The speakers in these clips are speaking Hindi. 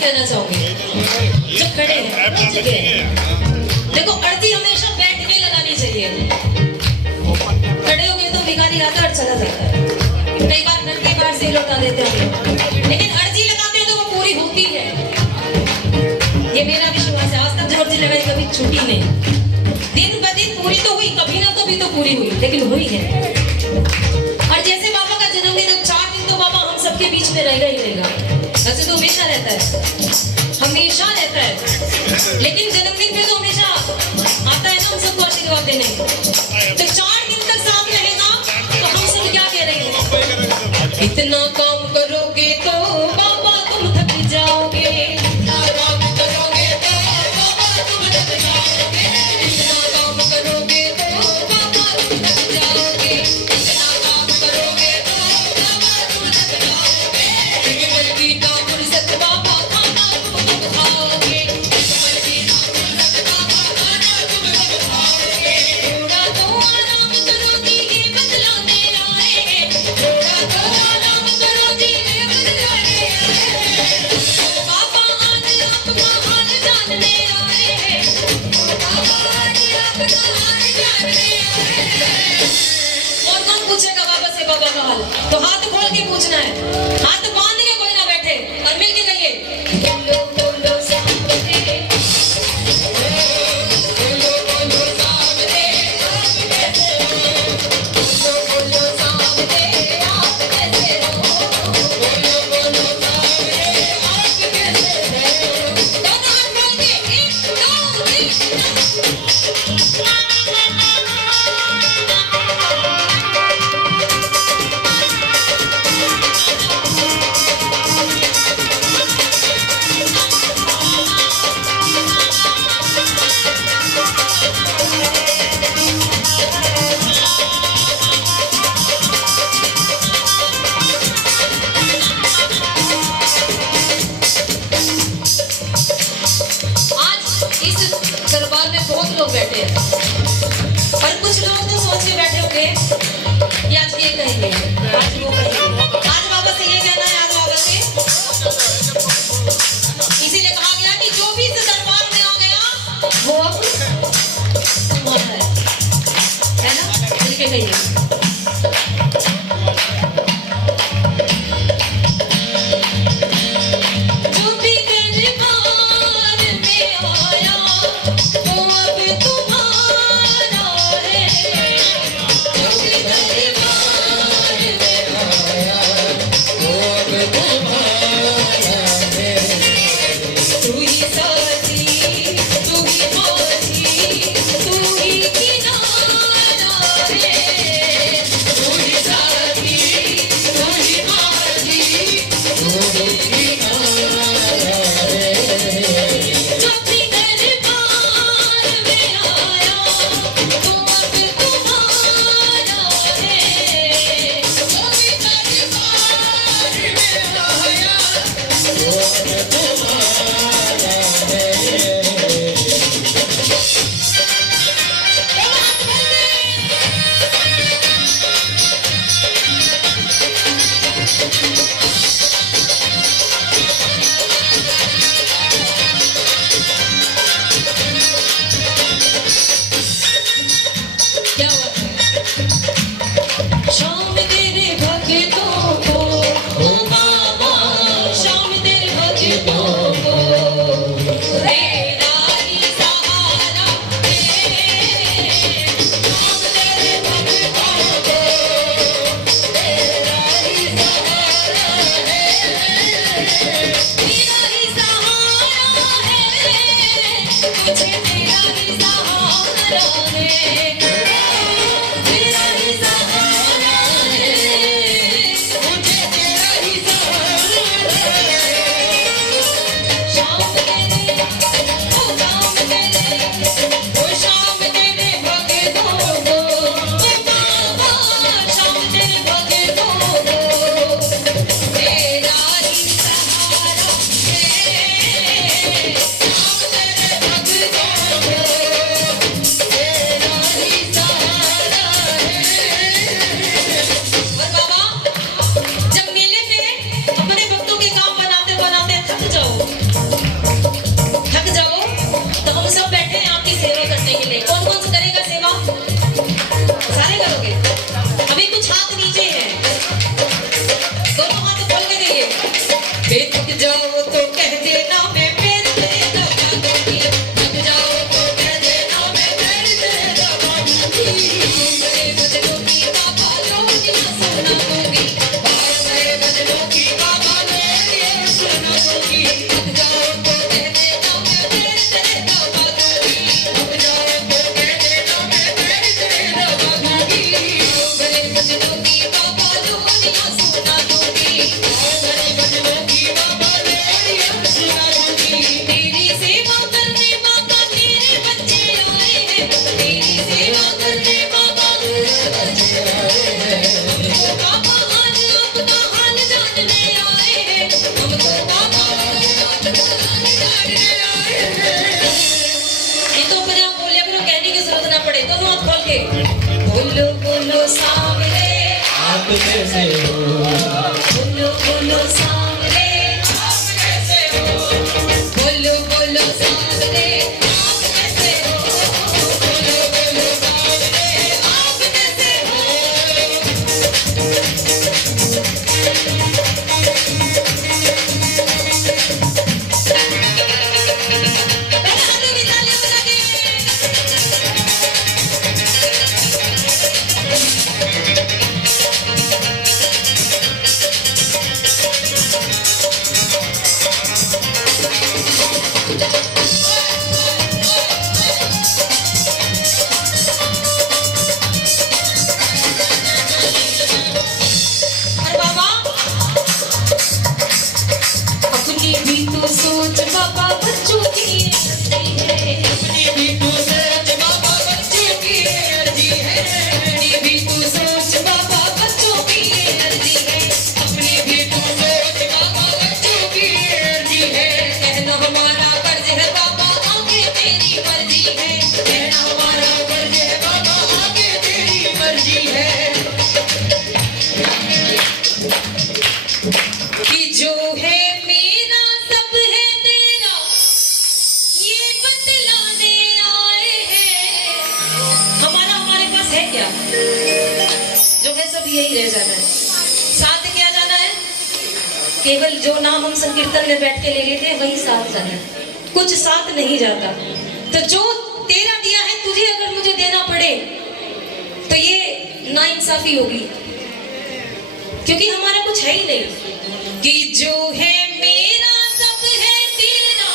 कहना चाहूंगी जो खड़े हैं, देखो अर्जी हमेशा बैठ के लगानी चाहिए। खड़े हो गए तो भिखारी आता और चला जाता है। कई बार घर के बाहर से लौटा देते हैं, लेकिन अर्जी लगाते हैं तो वो पूरी होती है। ये मेरा विश्वास है। आज तक जो अर्जी लगाई कभी छूटी नहीं, दिन ब दिन पूरी तो हुई, कभी ना कभी तो पूरी हुई, लेकिन हुई है। और जैसे बाबा का जन्मदिन 4 दिन तो बाबा हम सबके बीच में रहेगा ही रहेगा। वैसे तो हमेशा रहता है, हमेशा रहता है, लेकिन जन्मदिन पे तो हमेशा आता है ना हम सबको आशीर्वाद देने। तो 4 दिन तक साथ रहेगा तो हम सब क्या कह रहे हैं, इतना काम करोगे तो बाबा तुम थक जाओगे, इतना काम करोगे तो बाबा तुम थक जाओगे, इतना काम करोगे तो बाबा तुम थक जाओगे, इतना काम करोगे तो बाबा तुम थक जाओगे, बल्कि ना फुर्सत बाबा खाना तुम कब खाओगे, बल्कि ना फुर्सत बाबा खाना तुम कब खाओगे, थोड़ा तो आराम करो जी ये बतलाने आए, थोड़ा तो आराम करो जी ये बतलाने आए, बाबा आज आपका हाल जानने आए, बाबा आज आपका हाल जानने आए। और कौन पूछेगा बाबा से बाबा का हाल? तो हाथ खोल के पूछना है, हाथ बांध के कोई ना बैठे और मिल के कहिए, बोलो बोलो सामने, बोलो बोलो सामने, आप कैसे हो, बोलो बोलो सामने, आप कैसे हो, बोलो बोलो सामने, आप कैसे हो। दोनों हाथ खोल के 1 2 3 आज इस दरबार में बहुत लोग बैठे हैं और कुछ लोग तो सोच के बैठे होंगे कि आज ये कहेंगे, आज वो कहेंगे। आज बाबा से ये कहना है, आज बाबा से इसीलिए कहा गया कि जो भी इस दरबार में आ गया वो अब तुम्हारा है ना? मिल के कहिए, जो भी दरबार में आया वो अब तुम्हारा है, जो भी दरबार में आया वो अब तुम्हारा है, तू ही साथी, तू ही साथी, तू ही किनारा है, के बोलो बोलो सांवरे आप कैसे हो, बोलो बोलो सांवरे आप कैसे हो, बोलो बोलो सांवरे आप कैसे हो, बोलो बोलो सांवरे आप कैसे हो। अरे बाबा, अपनी भी तो सोच बाबा बच्चों की अर्जी है, अपनी भी तो सोच बाबा बच्चों की अर्जी है, अपनी भी तो सोच बाबा बच्चों की अर्जी है, अपनी भी तो सोच बाबा बच्चों की अर्जी है। कहना हमारा फर्ज है बाबा आगे तेरी मर्जी है, कहना हमारा फर्ज है बाबा आगे तेरी मर्जी है। कि जो है मेरा सब है तेरा, ये बतलाने आए हैं। हमारे पास है क्या? जो है सब यही रह जाना है। साथ क्या जाना है? केवल जो नाम हम संकीर्तन में बैठ के ले लेते हैं वही साथ जाना है, कुछ साथ नहीं जाता। तो जो तेरा दिया है तुझे अगर मुझे देना पड़े तो ये नाइंसाफी होगी, क्योंकि हमारा कुछ है ही नहीं। कि जो है मेरा सब है तेरा,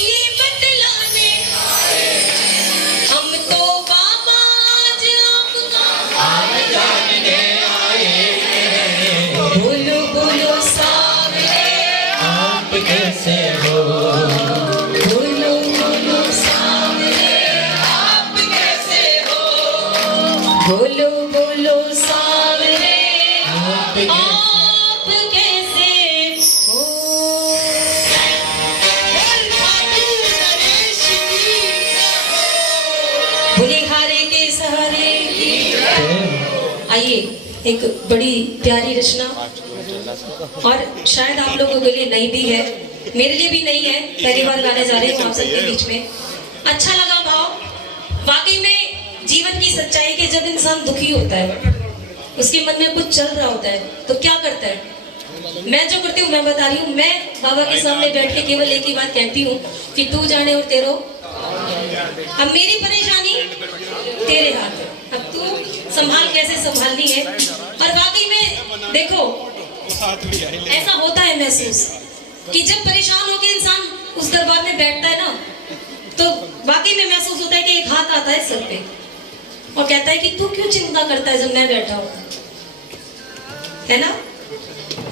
ये बतलाने आए हैं। हम तो बाबा आज आपका जानने आए हैं। बोलो बोलो सांवरे आप कैसे हो, बोलो बोलो सांवरे आप कैसे हो, बोलो बोलो सांवरे आप कैसे आप कैसे हो। बुलेहारे के सहारे की। आइए एक बड़ी प्यारी रचना, और शायद आप लोगों के लिए नई भी है, मेरे लिए भी नई है, पहली बार गाने जा रही हूँ आप सबके बीच में। अच्छा लगा भाव, वाकई में जीवन की सच्चाई के जब इंसान दुखी होता है, उसके मन में कुछ चल रहा होता है, तो क्या करता है? मैं जो करती हूँ मैं बता रही हूँ। मैं बाबा के सामने बैठ के केवल एक ही बात कहती हूँ कि तू जाने और तेरो, अब मेरी परेशानी तेरे हाथ है, अब तू संभाल कैसे संभालनी है। और वाकई में देखो ऐसा होता है महसूस कि जब परेशान होकर इंसान उस दरबार में बैठता है ना, तो वाकई में महसूस होता है कि एक हाथ आता है सर पे और कहता है कि तू क्यों चिंता करता है जब मैं बैठा हूं, है ना?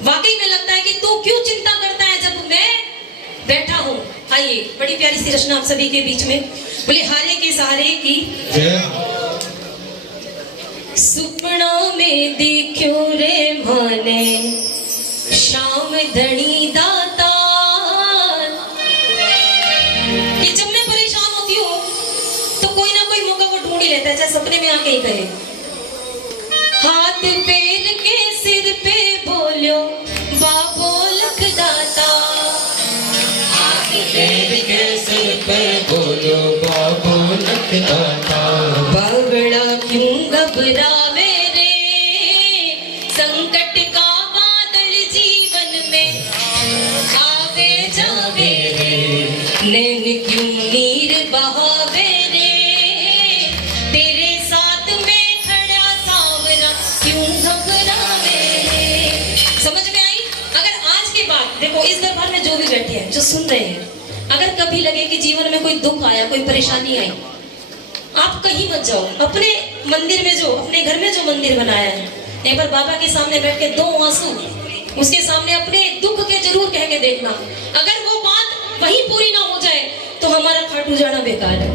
वाकई में लगता है कि तू क्यों चिंता करता है जब मैं बैठा हूं। आइए बड़ी प्यारी सी रचना आप सभी के बीच में। बोले हारे के सहारे की। सुपना में देखो रे माने शाम धनी दाता, कि जब मैं परेशान होती हूँ तो कोई ना कोई मौका वो ढूंढ ही लेता है, चाहे सपने में आके ही कहे। हाथ पैर के सिर पे बोलो बाबो लख दाता, हाथ पैर के सिर पे बोलो बाबो लख दाता। बावड़ा क्यों घबरावे रे, संकट का बादल जीवन में आवे जावे रे, नैन क्यों नीर बहावे रे, तेरे साथ में खड़ा सांवरा क्यों घबरावे रे। समझ में आई? अगर आज के बाद देखो इस दरबार में जो भी बैठे हैं, जो सुन रहे हैं, अगर कभी लगे कि जीवन में कोई दुख आया, कोई परेशानी आई, आप कहीं मत जाओ, अपने मंदिर में जो, अपने घर में जो मंदिर बनाया है, एक बार बाबा के सामने बैठ के दो आंसू उसके सामने अपने दुख के जरूर कह के देखना। अगर वो बात वहीं पूरी ना हो जाए तो हमारा खाटू जाना बेकार है।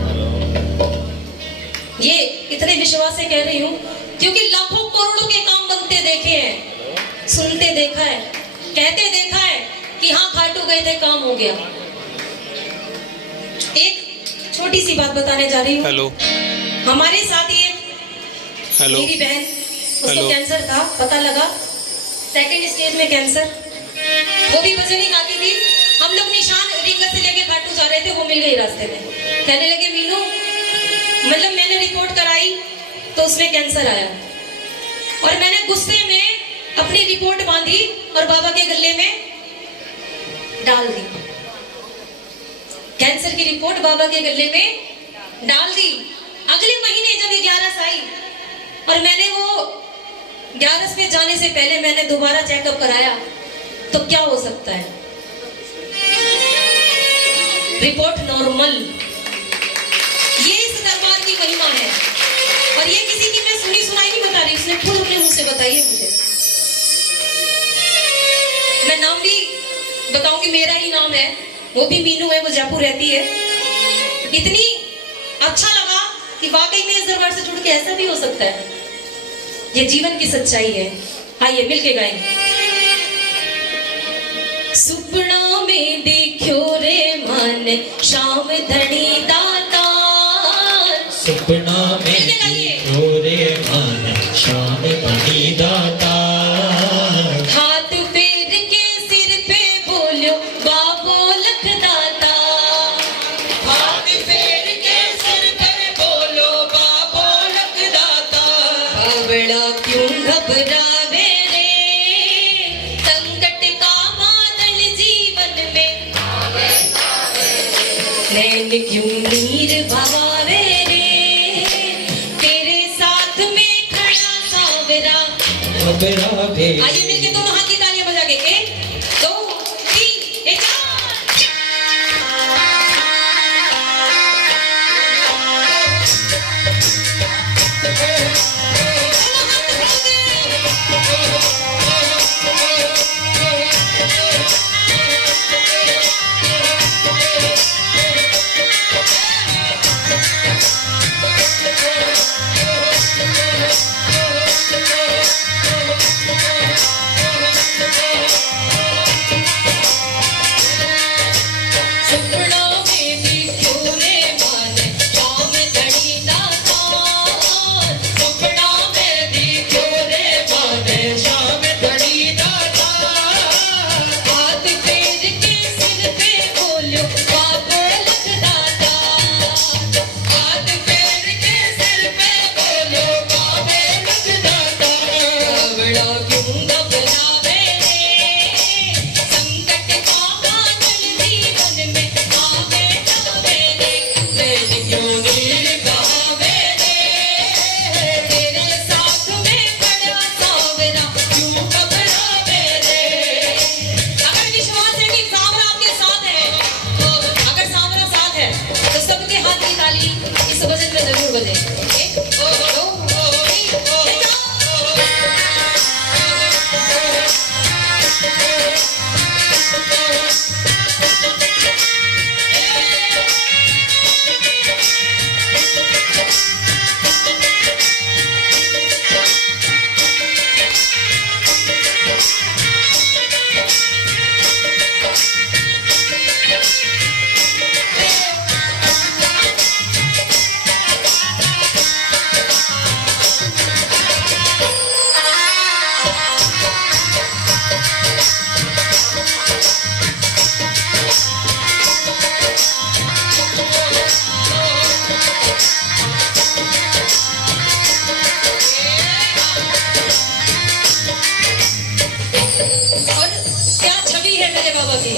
ये इतने विश्वास से कह रही हूँ क्योंकि लाखों करोड़ों के काम बनते देखे हैं, सुनते देखा है, कहते देखा है कि हाँ खाटू गए थे काम हो गया। एक छोटी सी बात बताने जा रही हूँ। हमारे साथ ही एक हेलो। मेरी बहन, उसको हेलो। कैंसर था, पता लगा 2nd स्टेज में कैंसर। वो भी भजन ही गाती थी। हम लोग निशान रींगा से लेके खाटू जा रहे थे, वो मिल गई रास्ते में। कहने लगे मीनू, मतलब मैंने रिपोर्ट कराई तो उसमें कैंसर आया, और मैंने गुस्से में अपनी रिपोर्ट बांधी और बाबा के गले में डाल दी। कैंसर की रिपोर्ट बाबा के गले में डाल दी। अगले महीने जब 11 आई और मैंने वो 11 पे जाने से पहले मैंने दोबारा चेकअप कराया, तो क्या हो सकता है, रिपोर्ट नॉर्मल। ये इस दरबार की महिमा है, और ये किसी की मैं सुनी सुनाई नहीं बता रही, उसने खुद अपने मुंह से बताई है मुझे। मैं नाम भी बताऊंगी, मेरा ही नाम है, वो भी मीनू है, वो जयपुर रहती है। इतनी अच्छा लगा कि वाकई में इस दरबार से जुड़ के ऐसा भी हो सकता है। ये जीवन की सच्चाई है। आइए मिलके गाएंगे। सुपना में देखो रे मन शाम धनी दातार, सपना में देखो रे मन शाम धनी दातार, हाथ पैर के सिर पे बोलो बाबो लख दाता, हाथ पैर के सिर पे बोलो बाबो लख दाता, बावड़ा क्यों घबरावे रे, संकट का बादल जीवन में, नैन क्यों नीर बहावे रे, तेरे साथ में खड़ा सावरा। घबरा बे। आइए मिलके दोनों हाथ की तालियां बजा के 1 2 3 एक सपना में देखो रे मन शाम धनी दातार, सपना में देखो रे मन शाम धनी दातार, हाथ पैर के सिर पे बोलो बाबो लख दाता, हाथ पैर के सिर पे बोलो बाबो लख दाता, बावड़ा क्यों घबरावे रे, संकट का बादल जीवन में आवे जावे रे, नैन क्यों नीर बहावे रे, तेरे साथ में खड़ा सावरा क्यों घबरावे रे। अगर विश्वास है कि सावरा आपके साथ है, तो अगर सावरा साथ है तो सबके हाथ की ताली इस भजन में जरूर बजे। 1 2 3 एक और क्या छवि है मेरे बाबा की।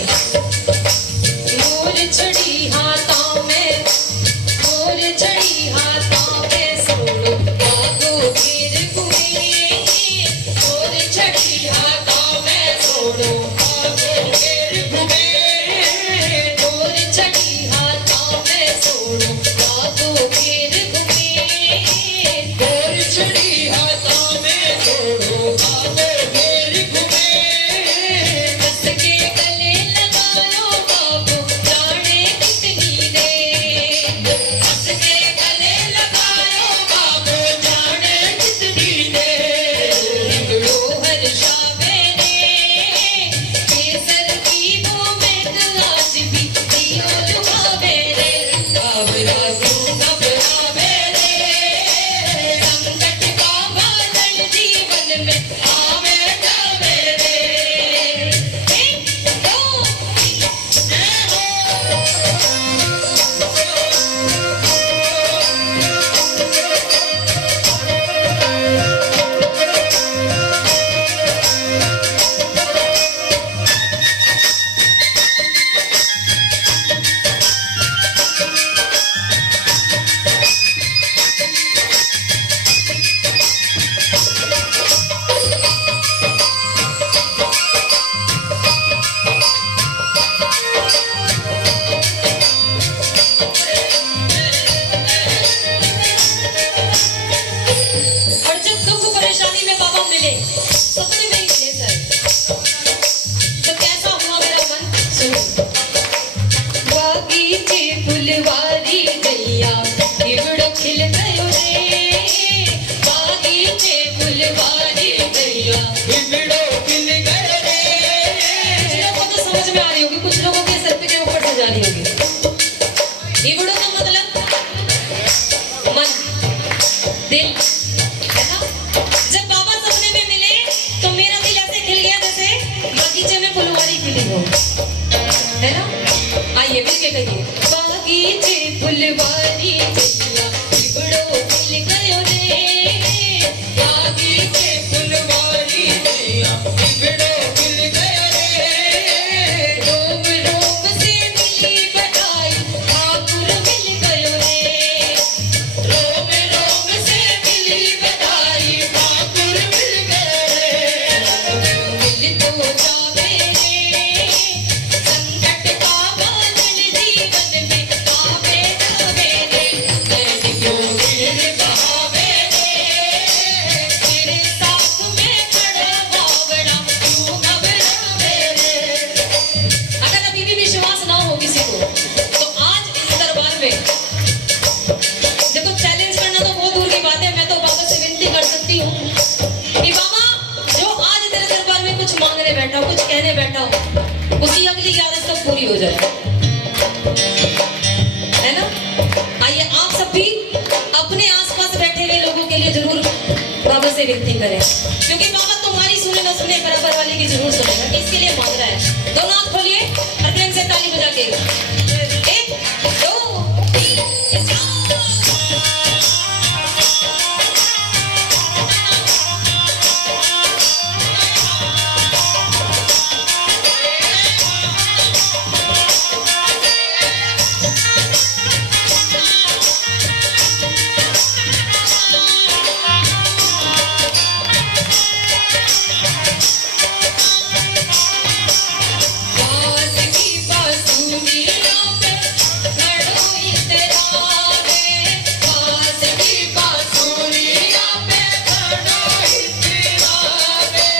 मोर चढ़ी हाथों में, मोर चढ़ी हाथों में सोनो बागो घेर घूमे, मोर चढ़ी हाथों में सोनो बागो घेर घूमे, मोर चढ़ी हाथों में सोनो बागो घेर घूमे, मोर चढ़ी हाथों में सोनो बागो घेर घूमे, कस के गले लगा लो बाबू जाने कितनी देर, कस के गले लगा लो बाबू जाने कितनी देर, निकलो हर शामे रे, केसर की वो में आज भी दियो लुभावे रे, बावरा क्यों घबरा दिल, है ना? जब बाबा सपने में मिले तो मेरा दिल ऐसे खिल गया जैसे बगीचे में फुलवारी खिली हो, है ना? आइए मिलके कहिए, बगीचे फुलवारी खिला, बिगड़ो दिल गयो रे, बगीचे फुलवारी खिला, बिगड़ो दिल गयो रे। रोम रोम से मिली बधाई, ठाकुर मिल गयो रे। रोम रोम से मिली बधाई, ठाकुर मिल गए। मिल तो जावे रे, संकट का बादल जीवन में आवे जावे रे। मैं क्यों गिर बहावे रे, तेरे साथ में खड़ा बावड़ा क्यों घबरावे रे। अगर अभी भी विश्वास ना हो किसी को तो आज इस दरबार में देखो, चैलेंज करना तो बहुत दूर की बात है, मैं तो बाबा से विनती कर सकती हूँ कि बाबा जो आज तेरे दरबार में कुछ मांगने बैठा हो, कुछ कहने बैठा हो, उसकी अगली आदत तो पूरी हो जाए, है ना? आइए आप सब भी अपने आसपास बैठे हुए लोगों के लिए जरूर बाबा से विनती करें, क्योंकि बाबा तुम्हारी सुने ना सुने बराबर वाले की जरूर सुनेगा, कि इसके लिए मांग रहा है। दोनों हाथ खोलिए और प्रेम से ताली बजा के 1 2 3 बास की बांसुरियों पे खड़ो इतरावे, बास की बांसुरियों पे खड़ो इतरावे।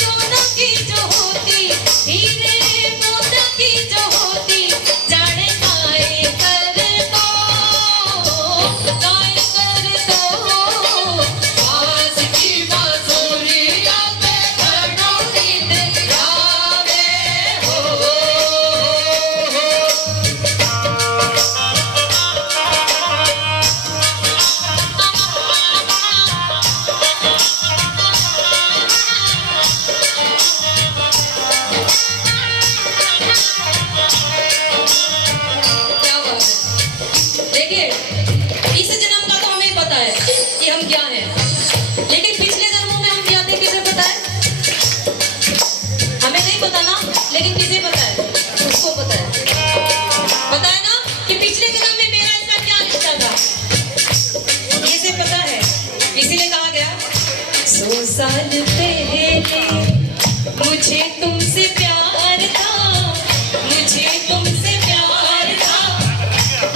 सोना की जो होती, हीरे मोती की जो होती, जाने काहे कर दो, बास की बांसुरियों पे खड़ो इतरावे हो। क्या बात है। देखिए, इस जन्म का तो हमें पता है कि हम क्या हैं, लेकिन पिछले जन्मों में हम क्या थे किसे पता है? हमें नहीं पता ना, लेकिन किसे पता है? उसको पता है। पता है ना कि पिछले जन्म में मेरा इसका क्या रिश्ता था, ये से पता है। इसीलिए कहा गया 100 साल पहले मुझे तुमसे प्यार था, मुझे तुमसे प्यार था,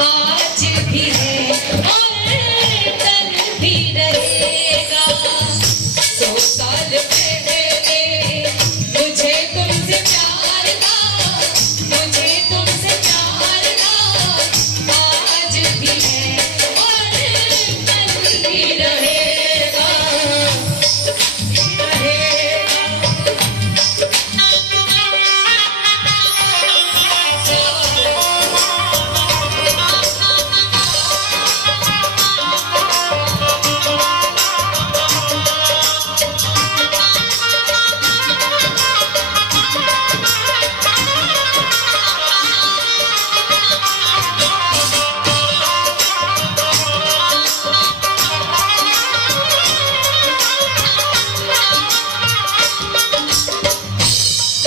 आज भी है और कल भी रहेगा। 100 साल पहले मुझे तुमसे प्यार था, मुझे तुमसे प्यार था, आज भी है और कल भी रहेगा,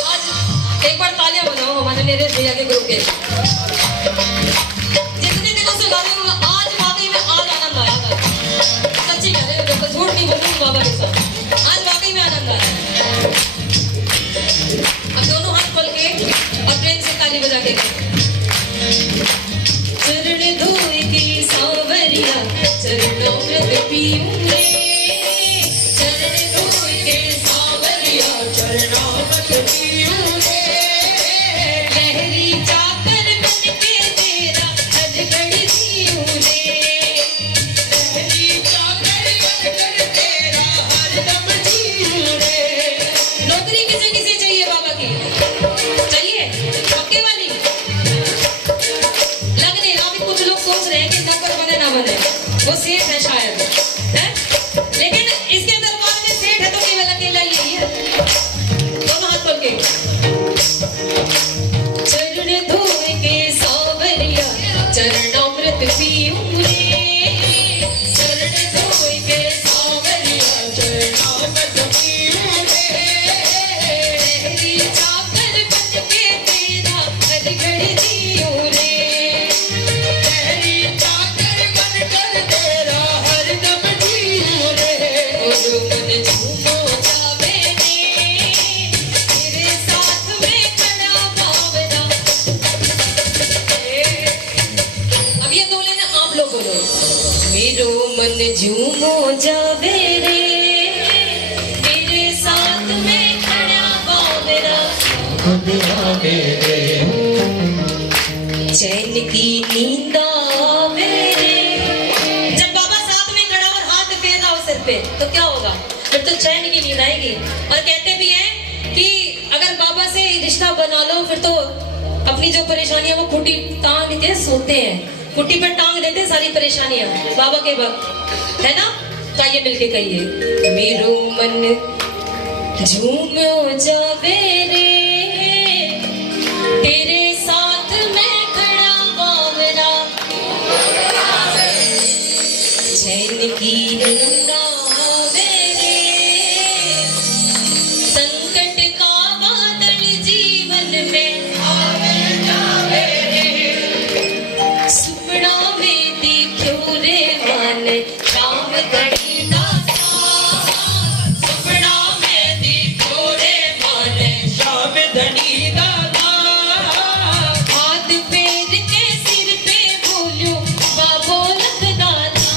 आज एक बार तालियां बजाओ हमारे नीरज भैया के ग्रुप के। जितने दिनों से गा रहे हो, आज वाकई में आज आनंद आया था। सच्ची कह रहे हो, देखो झूठ नहीं बोलूंगी बाबा के साथ, आज वाकई में आनंद आया। अब दोनों हाथ खोल के और प्रेम से ताली बजा के चरण धोए के सांवरिया, चरणामृत पीऊं रे, चरण धोए के सांवरिया, चरणामृत पीऊं रे। लहरी जाकर बन के तेरा हर घड़ी जीऊं रे। लहरी जाकर बनकर तेरा हरदम जीऊं रे। नौकरी किसे किसे चाहिए बाबा की? चाहिए पक्के वाली? लग नहीं रहा, अभी कुछ लोग सोच रहे हैं कि नौकर बने ना बने, वो सेफ है शायद। पीऊं रे चरण धोई के सावरिया चरणामृत पीऊं रे तेरी चाकर बन के तेरा हर घड़ी जीऊं रे तेरी चाकर बनकर तेरा हरदम जीऊं रे और मन झूमो जावे रे तेरे साथ में खड़ा बावरा। अब ये दो लेना आप लोग बोलो। मेरो मन झूमो जावे रे तेरे साथ में खड़ा बावरा। चैन की नींद आवे रे। जब बाबा साथ में खड़ा और हाथ फेर रहा हो सिर पे तो क्या होगा? फिर तो चैन की नींद आएगी। और कहते भी हैं कि अगर बाबा से रिश्ता बना लो फिर तो अपनी जो परेशानियां वो खुटी टांग के सोते हैं, खुटी पे टांग देते हैं सारी परेशानियां बाबा के वक्त, है ना? तो आइए मिलके कहिए। मेरो मन झूमो जावे रे तेरे साथ में खड़ा बावरा। चैन की नींद आवे रे संकट का बादल जीवन में आवे जावे रे सुपना में दिखो रे मन शाम घड़ी दाता। सपना में दिखो रे मन शाम धनी दादा हाथ फेर के सिर पे बोलो बाबो लग दाता।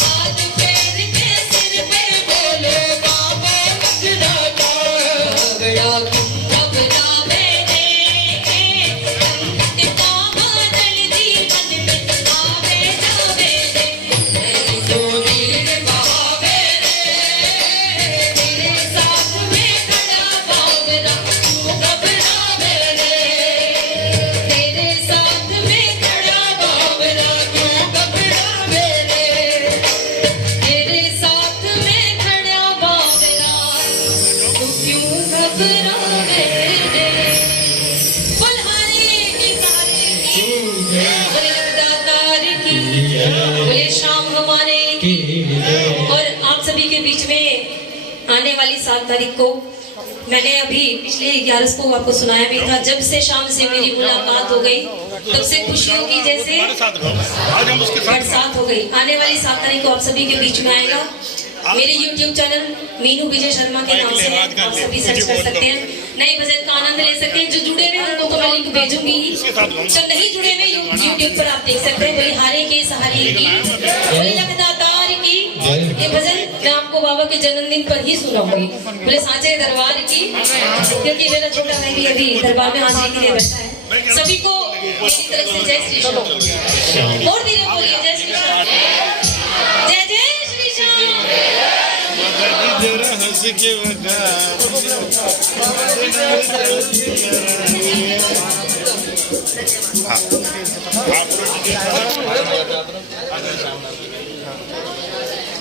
हाथ फेर के सिर पे बोले बाबा लगदाता बड़ा घबरावे रे संकट का बादल जीवन में आवे जावे रे तो नीर बहावे रे तेरे साथ में खड़ा बावरा। तू घबरावे रे तेरे साथ में खड़ा बाबरा तू घबरावे रे तेरे साथ में खड़ा बावरा। तू क्यों घबरावे रे? फुलहारी की सहारे की बोले लगदातार की बोले शाम हमारे की। और आप सभी के बीच में आने वाली 7 तारीख को मैंने अभी पिछले 11 को आपको सुनाया भी था। जब से शाम से मेरी मुलाकात हो गई तब से खुशियों की जैसे आज हम उसके साथ बरसात हो गई। आने वाली 7 तारीख को आप सभी के बीच में आएगा। मेरे YouTube चैनल मीनू विजय शर्मा के नाम से है, आप सभी सर्च कर सकते हैं। नए भजन का आनंद ले सकते हैं। जो जुड़े हुए उनको तो मैं लिंक भेजूंगी ही। जो नहीं जुड़े हुए YouTube पर आप देख सकते हैं। बोले हारे के सहारे की बोले लगदातार की। ये भजन मैं आपको बाबा के जन्मदिन पर ही सुनाऊंगी। बोले सांचे दरबार की, क्योंकि मेरा छोटा भाई भी अभी दरबार में हाजिरी के लिए बैठा है। सभी को मेरी तरफ से जय श्री श्याम। और धीरे बोलिए जय श्री श्याम, जय जय श्री श्याम। जरा हंस के बता